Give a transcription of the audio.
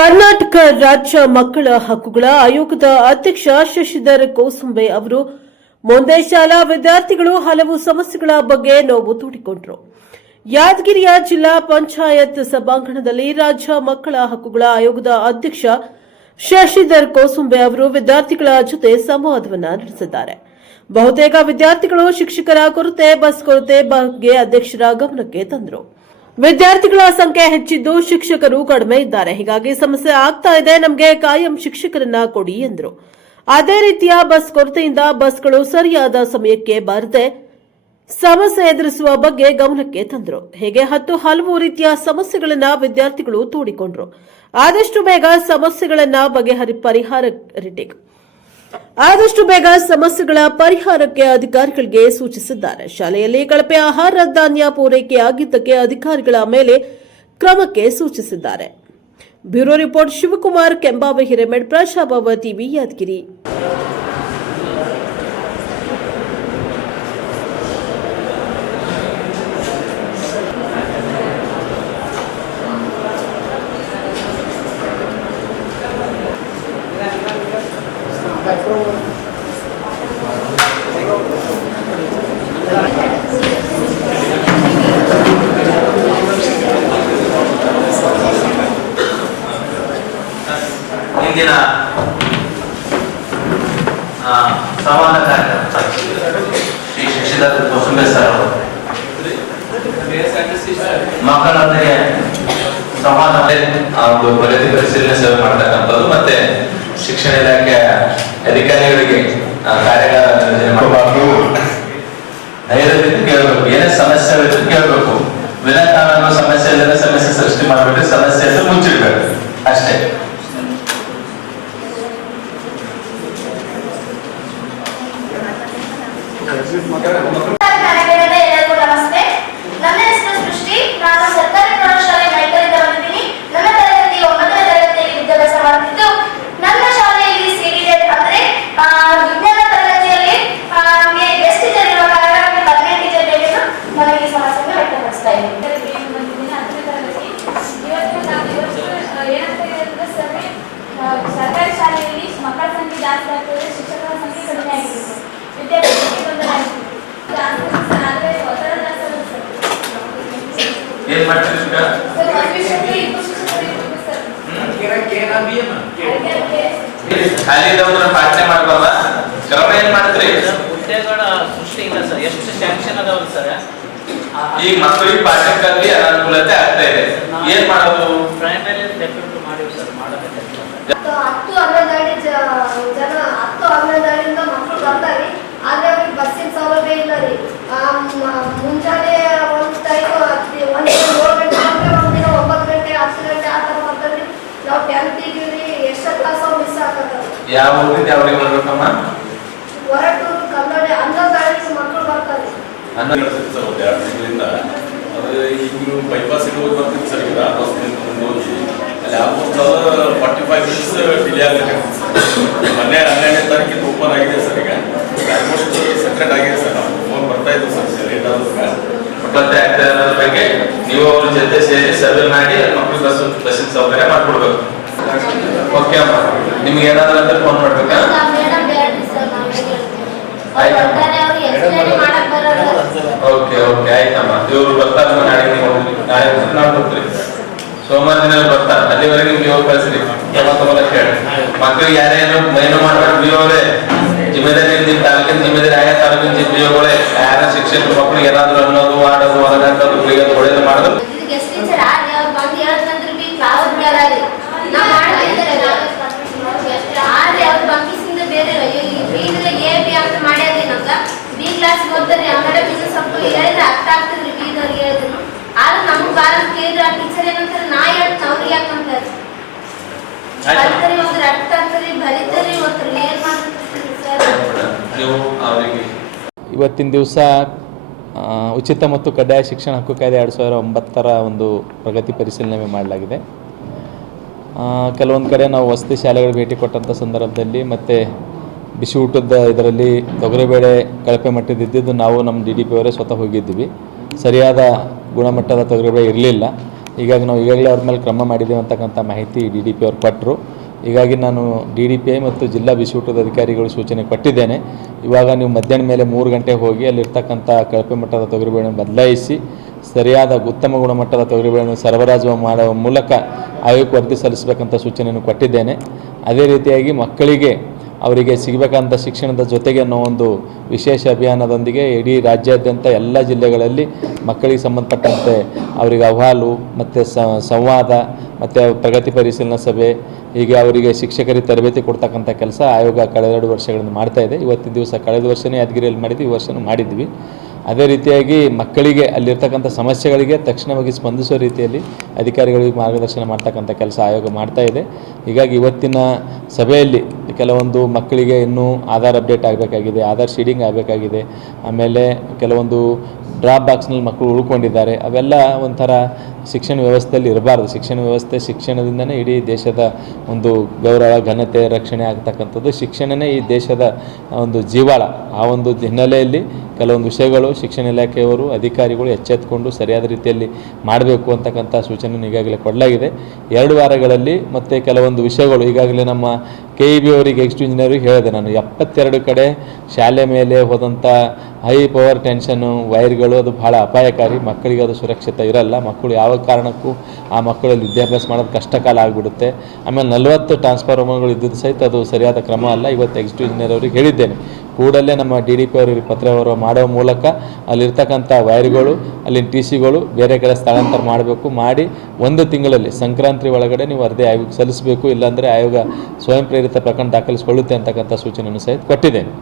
ಕರ್ನಾಟಕ ರಾಜ್ಯ ಮಕ್ಕಳ ಹಕ್ಕುಗಳ ಆಯೋಗದ ಅಧ್ಯಕ್ಷ ಶಶಿಧರ್ ಕೋಸುಂಬೆ ಅವರು ಮುಂದೆ ಶಾಲಾ ವಿದ್ಯಾರ್ಥಿಗಳು ಹಲವು ಸಮಸ್ಯೆಗಳ ಬಗ್ಗೆ ನೋವು ತೋಡಿಕೊಂಡರು. ಯಾದಗಿರಿಯ ಜಿಲ್ಲಾ ಪಂಚಾಯತ್ ಸಭಾಂಗಣದಲ್ಲಿ ರಾಜ್ಯ ಮಕ್ಕಳ ಹಕ್ಕುಗಳ ಆಯೋಗದ ಅಧ್ಯಕ್ಷ ಶಶಿಧರ್ ಕೋಸುಂಬೆ ಅವರು ವಿದ್ಯಾರ್ಥಿಗಳ ಜೊತೆ ಸಂವಾದವನ್ನು ನಡೆಸಿದ್ದಾರೆ. ಬಹುತೇಕ ವಿದ್ಯಾರ್ಥಿಗಳು ಶಿಕ್ಷಕರ ಕೊರತೆ, ಬಸ್ ಕೊರತೆ ಬಗ್ಗೆ ಅಧ್ಯಕ್ಷರ ಗಮನಕ್ಕೆ ತಂದರು. ವಿದ್ಯಾರ್ಥಿಗಳ ಸಂಖ್ಯೆ ಹೆಚ್ಚಿದ್ದು ಶಿಕ್ಷಕರು ಕಡಿಮೆ ಇದ್ದಾರೆ, ಹೀಗಾಗಿ ಸಮಸ್ಯೆ ಆಗ್ತಾ ಇದೆ, ನಮಗೆ ಕಾಯಂ ಶಿಕ್ಷಕರನ್ನ ಕೊಡಿ ಎಂದರು. ಅದೇ ರೀತಿಯ ಬಸ್ ಕೊರತೆಯಿಂದ ಬಸ್ಗಳು ಸರಿಯಾದ ಸಮಯಕ್ಕೆ ಬರದೆ ಸಮಸ್ಯೆ ಎದುರಿಸುವ ಬಗ್ಗೆ ಗಮನಕ್ಕೆ ತಂದರು. ಹೀಗೆ ಹಲವು ರೀತಿಯ ಸಮಸ್ಯೆಗಳನ್ನ ವಿದ್ಯಾರ್ಥಿಗಳು ತೋಡಿಕೊಂಡರು. ಆದಷ್ಟು ಬೇಗ ಸಮಸ್ಯೆಗಳ ಪರಿಹಾರಕ್ಕೆ ಅಧಿಕಾರಿಗಳಿಗೆ ಸೂಚಿಸಿದ್ದಾರೆ. ಶಾಲೆಯಲ್ಲಿ ಕಳಪೆ ಆಹಾರ ಧಾನ್ಯ ಪೂರೈಕೆಯಾಗಿದ್ದಕ್ಕೆ ಅಧಿಕಾರಿಗಳ ಮೇಲೆ ಕ್ರಮಕ್ಕೆ ಸೂಚಿಸಿದ್ದಾರೆ. Bureau report Shivakumar Kembhave Hiremath, Prajabhava TV, Yadgiri. ಇಂದಿನ ಸಂವಾದ ಕಾರ್ಯಕ್ರಮ ಶ್ರೀ ಶಶಿಧರ್ ಕೋಸುಂಬೆ ಸರ್ ಅವರು ಮಕ್ಕಳೊಂದಿಗೆ ಸಂವಾದ ಒಂದು ಪ್ರಗತಿ ಪರಿಶೀಲನೆ ಸೇವೆ ಮಾಡ್ತಕ್ಕಂಥದ್ದು ಮತ್ತೆ ಶಿಕ್ಷಣ ಇಲಾಖೆಯ ಅಧಿಕಾರಿಗಳಿಗೆ ಕಾರ್ಯಾಗಾರ ನಿರ್ವಹಣೆ ಮಾಡಬಾರ್ದು. ಧೈರ್ಯದಿಂದ ಕೇಳಬೇಕು, ಏನೇ ಸಮಸ್ಯೆ ಇದ್ದು ಕೇಳಬೇಕು. ವಿನಾಕಾರಣ ಸಮಸ್ಯೆ ಇಲ್ಲದೆ ಸಮಸ್ಯೆ ಸೃಷ್ಟಿ ಮಾಡಬೇಕು, ಸಮಸ್ಯೆಯನ್ನು ಮುಚ್ಚಿಡ್ಬೇಕು ಅಷ್ಟೇ. ಎಲ್ಲರಿಗೂ ನಮಸ್ತೆ. ನನ್ನ ಹೆಸರು ಸೃಷ್ಟಿ. ನಾನು ಸರ್ಕಾರಿ ಪ್ರೌಢಶಾಲೆ ಮೈಕರಿಂದ ಬಂದಿದ್ದೀನಿ. ನನ್ನ ತರಗತಿ 9ನೇ ತರಗತಿಯಲ್ಲಿ ವಿದ್ಯಾಭ್ಯಾಸ ಮಾಡುತ್ತಿದ್ದು, ನನ್ನ ಶಾಲೆಯಲ್ಲಿ ಸಿಡಿಎಡ್ ಅಂದ್ರೆ ವಿಜ್ಞಾನ ತರಗತಿಯಲ್ಲಿ ನಮಗೆ ಗೆಸ್ಟ್ ಟೀಚರ್ ಇರುವ ಕಾರಣ ನಮಗೆ 15 ಟೀಚರ್ ಬೇಕು. ನನಗೆ ಈ ಸಮಸ್ಯೆಯನ್ನು ವ್ಯಕ್ತಪಡಿಸ್ತಾ ಇದ್ದೀನಿ. ಸರ್ಕಾರಿ ಶಾಲೆಯಲ್ಲಿ ಮಕ್ಕಳ ಸಂಖ್ಯೆ ಜಾಸ್ತಿ ಆಗ್ತದೆ, ಶಿಕ್ಷಕರ ಸಂಖ್ಯೆ ಕಡಿಮೆ ಆಗಿದೆ. ವಿದ್ಯಾರ್ಥಿಗಳಿಗೆ ತೊಂದರೆ ಆಗಿದೆ. ಏನ್ ಮಾಡ್ತೀರಿ ಈಗ? ಖಾಲಿ ಇದ್ದವ್ರನ್ನ ಪಾಠನೆ ಮಾಡ್ಬಾರ್ದ? ಕ್ರಮ ಏನ್ ಮಾಡ್ತೀರಿ? ಹುದ್ದೆಗಳ ಸೃಷ್ಟಿ ಇಲ್ಲ ಸರ್. ಎಷ್ಟು ಸ್ಯಾಂಕ್ಷನ್ ಅದಾವಲ್ಲ ಸರ್, ಈಗ ಮಕ್ಕಳಿಗೆ ಪಾಠಕ್ಕಾಗಿ ಅನಾನುಕೂಲತೆ ಆಗ್ತಾ ಇದೆ. ಏನ್ ಮಾಡೋದು? ಪ್ರೈಮರಿ ಡೆಪ್ಯೂಟ್ ಮಾಡಿವಿ ಸರ್, ಮಾಡೋದಕ್ಕೆ 10-11 ಮಕ್ಕಳು ಬರ್ತಾರೆ. ಆದ್ರೆ ಅವ್ರಿಗೆ ಬಸ್ಸಿನ ಸೌಲಭ್ಯ ಇಲ್ಲ ರೀ. ಮುಂಜಾನೆ ಒಂದು ಟೈಮ್ 7 ಗಂಟೆ ಬಂದ್ರೆ ಒಂದಿನ 9 ಗಂಟೆ 10 ಗಂಟೆ ಆ ಥರ ಬರ್ತದ್ರಿ. ನಾವು 10th ಇದೀವಿ, ಎಷ್ಟೋ ಕ್ಲಾಸ್ ಅವ್ರು ಮಿಸ್ ಆಗ್ತದೆ. ಯಾವ ಊರಿಂದ ಯಾವ್ರಿಗೆ ಬರ್ಬೇಕಮ್ಮ? ಹೊರಟೂರು ಕನ್ನಡ 11 ಮಕ್ಕಳು ಬರ್ತಾರೆ. ಬೈಪಾಸ್ ಇಡುವುದು ಬರ್ತೀನಿ ಸರ್. ಈಗ ಹೋಗಿ ಅಲ್ಲಿ ಆಲ್ಮೋಸ್ಟ್ 45 ಮಿನಿಟ್ಸ್ ಡಿಲೇ ಆಗುತ್ತೆ. ಮೊನ್ನೆ 12ನೇ ತಾರೀಕಿಂದ ಓಪನ್ ಆಗಿದೆ ಸರ್. ಈಗ ಆಲ್ಮೋಸ್ಟ್ ಸೆಕ್ರೆಟ್ ಆಗಿದೆ ಸರ್. ನಾವು ಫೋನ್ ಬರ್ತಾ ಇದ್ದು ಸರ್, ಲೇಟ್ ಆದ್ರೆ ಮತ್ತೆ ಆಗ್ತಾ ಇರೋದ್ರ ಬಗ್ಗೆ ನೀವು ಅವ್ರ ಜೊತೆ ಸೇರಿ ಸರ್ವೆ ಮಾಡಿ ಮಕ್ಕಳಿಗೆ ಬಸ್ಸಿನ ಸೌಕರ್ಯ ಮಾಡ್ಕೊಡ್ಬೇಕು. ಓಕೆ ಅಮ್ಮ, ನಿಮ್ಗೆ ಏನಾದ್ರು ಅಂತ ಫೋನ್ ಮಾಡ್ಬೇಕಾ? ಓಕೆ ಓಕೆ ಆಯ್ತಮ್ಮ. ಇವ್ರು ಬರ್ತಾರೆ, ನಾಳೆ ನಾವು ಬರ್ತೀರಿ. ಸೋಮವಾರ ದಿನ ಬರ್ತಾರೆ. ಅಲ್ಲಿವರೆಗೆ ನೀವು ಹೋಗಿ ಕಳಿಸ್ರಿ. ಯಾವಾಗ ಕೇಳಿ ಮಕ್ಕಳಿಗೆ ಯಾರೇನು ಮೈನು ಮಾಡ್ಬೇಕು. ನೀವೇ ಜಿಮ್ಮೆದಾರಿ, ನಿಮ್ಮ ತಾಲೂಕಿನ ಜಿಮ್ಮೆದಾರಿ, ಆಯಾ ತಾಲೂಕಿನ ಜಿಮ್ಮೆಗಳೇ ಯಾರ ಶಿಕ್ಷಕರು ಮಕ್ಕಳಿಗೆ ಏನಾದ್ರು ಅನ್ನೋದು, ಆಡೋದು, ಹೊರಗಾಕೋದು, ಒಳ್ಳೇದು ಮಾಡೋದು. ಇವತ್ತಿನ ದಿವಸ ಉಚಿತ ಮತ್ತು ಕಡ್ಡಾಯ ಶಿಕ್ಷಣ ಹಕ್ಕು ಕಾಯ್ದೆ 2009ರ ಒಂದು ಪ್ರಗತಿ ಪರಿಶೀಲನೆ ಮಾಡಲಾಗಿದೆ. ಕೆಲವೊಂದು ಕಡೆ ನಾವು ವಸತಿ ಶಾಲೆಗಳಿಗೆ ಭೇಟಿ ಕೊಟ್ಟಂಥ ಸಂದರ್ಭದಲ್ಲಿ ಮತ್ತು ಬಿಸಿ ಊಟದ ಇದರಲ್ಲಿ ತೊಗರಿಬೇಳೆ ಕಳಪೆ ಮಟ್ಟದಿದ್ದು ನಾವು ನಮ್ಮ DDP ಅವರೇ ಸ್ವತಃ ಹೋಗಿದ್ದೀವಿ. ಸರಿಯಾದ ಗುಣಮಟ್ಟದ ತೊಗರಿಬೇಳೆ ಇರಲಿಲ್ಲ. ಹೀಗಾಗಿ ನಾವು ಈಗಾಗಲೇ ಅವ್ರ ಮೇಲೆ ಕ್ರಮ ಮಾಡಿದ್ದೇವೆ ಅಂತಕ್ಕಂಥ ಮಾಹಿತಿ DDP ಅವ್ರು ಕೊಟ್ಟರು. ಹೀಗಾಗಿ ನಾನು DDPI ಮತ್ತು ಜಿಲ್ಲಾ ಬಿಸಿ ಊಟದ ಅಧಿಕಾರಿಗಳು ಸೂಚನೆ ಕೊಟ್ಟಿದ್ದೇನೆ. ಇವಾಗ ನೀವು ಮಧ್ಯಾಹ್ನ ಮೇಲೆ 3 ಗಂಟೆಗೆ ಹೋಗಿ ಅಲ್ಲಿರ್ತಕ್ಕಂಥ ಕಳಪೆ ಮಟ್ಟದ ತೊಗರಿಬೇಳೆಯನ್ನು ಬದಲಾಯಿಸಿ ಸರಿಯಾದ ಉತ್ತಮ ಗುಣಮಟ್ಟದ ತೊಗರಿಬೇಳೆಯನ್ನು ಸರಬರಾಜು ಮಾಡುವ ಮೂಲಕ ಆಯೋಗಕ್ಕೆ ವರದಿ ಸಲ್ಲಿಸಬೇಕಂತ ಸೂಚನೆಯನ್ನು ಕೊಟ್ಟಿದ್ದೇನೆ. ಅದೇ ರೀತಿಯಾಗಿ ಮಕ್ಕಳಿಗೆ ಅವರಿಗೆ ಸಿಗಬೇಕಂತ ಶಿಕ್ಷಣದ ಜೊತೆಗೆ ಅನ್ನೋ ಒಂದು ವಿಶೇಷ ಅಭಿಯಾನದೊಂದಿಗೆ ಇಡೀ ರಾಜ್ಯಾದ್ಯಂತ ಎಲ್ಲ ಜಿಲ್ಲೆಗಳಲ್ಲಿ ಮಕ್ಕಳಿಗೆ ಸಂಬಂಧಪಟ್ಟಂತೆ ಅವರಿಗೆ ಅಹವಾಲು ಮತ್ತು ಸಂವಾದ ಮತ್ತು ಪ್ರಗತಿ ಪರಿಶೀಲನಾ ಸಭೆ ಹೀಗೆ ಅವರಿಗೆ ಶಿಕ್ಷಕರಿಗೆ ತರಬೇತಿ ಕೊಡ್ತಕ್ಕಂಥ ಕೆಲಸ ಆಯೋಗ ಕಳೆದ 2 ವರ್ಷಗಳಿಂದ ಮಾಡ್ತಾ ಇದೆ. ಇವತ್ತಿನ ದಿವಸ ಕಳೆದ ವರ್ಷವೇ ಯಾದಗಿರಿಯಲ್ಲಿ ಮಾಡಿದ್ವಿ, ಈ ವರ್ಷವೂ ಮಾಡಿದ್ವಿ. ಅದೇ ರೀತಿಯಾಗಿ ಮಕ್ಕಳಿಗೆ ಅಲ್ಲಿರ್ತಕ್ಕಂಥ ಸಮಸ್ಯೆಗಳಿಗೆ ತಕ್ಷಣವಾಗಿ ಸ್ಪಂದಿಸುವ ರೀತಿಯಲ್ಲಿ ಅಧಿಕಾರಿಗಳಿಗೆ ಮಾರ್ಗದರ್ಶನ ಮಾಡ್ತಕ್ಕಂಥ ಕೆಲಸ ಆಯೋಗ ಮಾಡ್ತಾ ಇದೆ. ಹೀಗಾಗಿ ಇವತ್ತಿನ ಸಭೆಯಲ್ಲಿ ಕೆಲವೊಂದು ಮಕ್ಕಳಿಗೆ ಇನ್ನೂ ಆಧಾರ್ ಅಪ್ಡೇಟ್ ಆಗಬೇಕಾಗಿದೆ, ಆಧಾರ್ ಶೀಡಿಂಗ್ ಆಗಬೇಕಾಗಿದೆ, ಆಮೇಲೆ ಕೆಲವೊಂದು ಡ್ರಾಪ್ ಬಾಕ್ಸ್ನಲ್ಲಿ ಮಕ್ಕಳು ಉಳ್ಕೊಂಡಿದ್ದಾರೆ. ಅವೆಲ್ಲ ಒಂಥರ ಶಿಕ್ಷಣ ವ್ಯವಸ್ಥೆಯಲ್ಲಿ ಇರಬಾರ್ದು. ಶಿಕ್ಷಣ ವ್ಯವಸ್ಥೆ ಶಿಕ್ಷಣದಿಂದನೇ ಇಡೀ ದೇಶದ ಒಂದು ಗೌರವ ಘನತೆ ರಕ್ಷಣೆ ಆಗ್ತಕ್ಕಂಥದ್ದು. ಶಿಕ್ಷಣನೇ ಈ ದೇಶದ ಒಂದು ಜೀವಾಳ. ಆ ಒಂದು ಹಿನ್ನೆಲೆಯಲ್ಲಿ ಕೆಲವೊಂದು ವಿಷಯಗಳು ಶಿಕ್ಷಣ ಇಲಾಖೆಯವರು ಅಧಿಕಾರಿಗಳು ಎಚ್ಚೆತ್ತುಕೊಂಡು ಸರಿಯಾದ ರೀತಿಯಲ್ಲಿ ಮಾಡಬೇಕು ಅಂತಕ್ಕಂಥ ಸೂಚನೆಯನ್ನು ಈಗಾಗಲೇ ಕೊಡಲಾಗಿದೆ. 2 ವಾರಗಳಲ್ಲಿ ಮತ್ತು ಕೆಲವೊಂದು ವಿಷಯಗಳು ಈಗಾಗಲೇ ನಮ್ಮ KEB ಅವರಿಗೆ ಎಕ್ಸ್ಟು ಇಂಜಿನಿಯರಿಗೆ ಹೇಳಿದೆ ನಾನು. 72 ಕಡೆ ಶಾಲೆ ಮೇಲೆ ಹೋದಂಥ ಹೈ ಪವರ್ ಟೆನ್ಷನ್ನು ವೈರ್ಗಳು ಅದು ಭಾಳ ಅಪಾಯಕಾರಿ. ಮಕ್ಕಳಿಗೆ ಅದು ಸುರಕ್ಷಿತ ಇರಲ್ಲ. ಮಕ್ಕಳು ಯಾವ ಕಾರಣಕ್ಕೂ ಆ ಮಕ್ಕಳಲ್ಲಿ ವಿದ್ಯಾಭ್ಯಾಸ ಮಾಡೋದು ಕಷ್ಟಕಾಲ ಆಗಿಬಿಡುತ್ತೆ. ಆಮೇಲೆ 40 ಟ್ರಾನ್ಸ್ಫಾರ್ಮರ್ಗಳು ಇದ್ದಿದ್ದು ಸಹಿತ ಅದು ಸರಿಯಾದ ಕ್ರಮ ಅಲ್ಲ. ಇವತ್ತು ಎಕ್ಸ್ಟು ಇಂಜಿನಿಯರ್ ಅವರಿಗೆ ಹೇಳಿದ್ದೇನೆ, ಕೂಡಲೇ ನಮ್ಮ DDP ಅವರಿಗೆ ಪತ್ರವ್ಯವಹಾರ ಮಾಡುವ ಮೂಲಕ ಅಲ್ಲಿರ್ತಕ್ಕಂಥ ವೈರ್ಗಳು ಅಲ್ಲಿನ TCಗಳು ಬೇರೆ ಕಡೆ ಸ್ಥಳಾಂತರ ಮಾಡಬೇಕು. ಮಾಡಿ 1 ತಿಂಗಳಲ್ಲಿ ಸಂಕ್ರಾಂತಿ ಒಳಗಡೆ ನೀವು ವರದಿ ಆಯೋಗಕ್ಕೆ ಸಲ್ಲಿಸಬೇಕು. ಇಲ್ಲಾಂದರೆ ಆಯೋಗ ಸ್ವಯಂ ಪ್ರೇರಿತ ಪ್ರಕರಣ ದಾಖಲಿಸಿಕೊಳ್ಳುತ್ತೆ ಅಂತಕ್ಕಂಥ ಸೂಚನೆಯನ್ನು ಸಹಿತ ಕೊಟ್ಟಿದ್ದೇನೆ.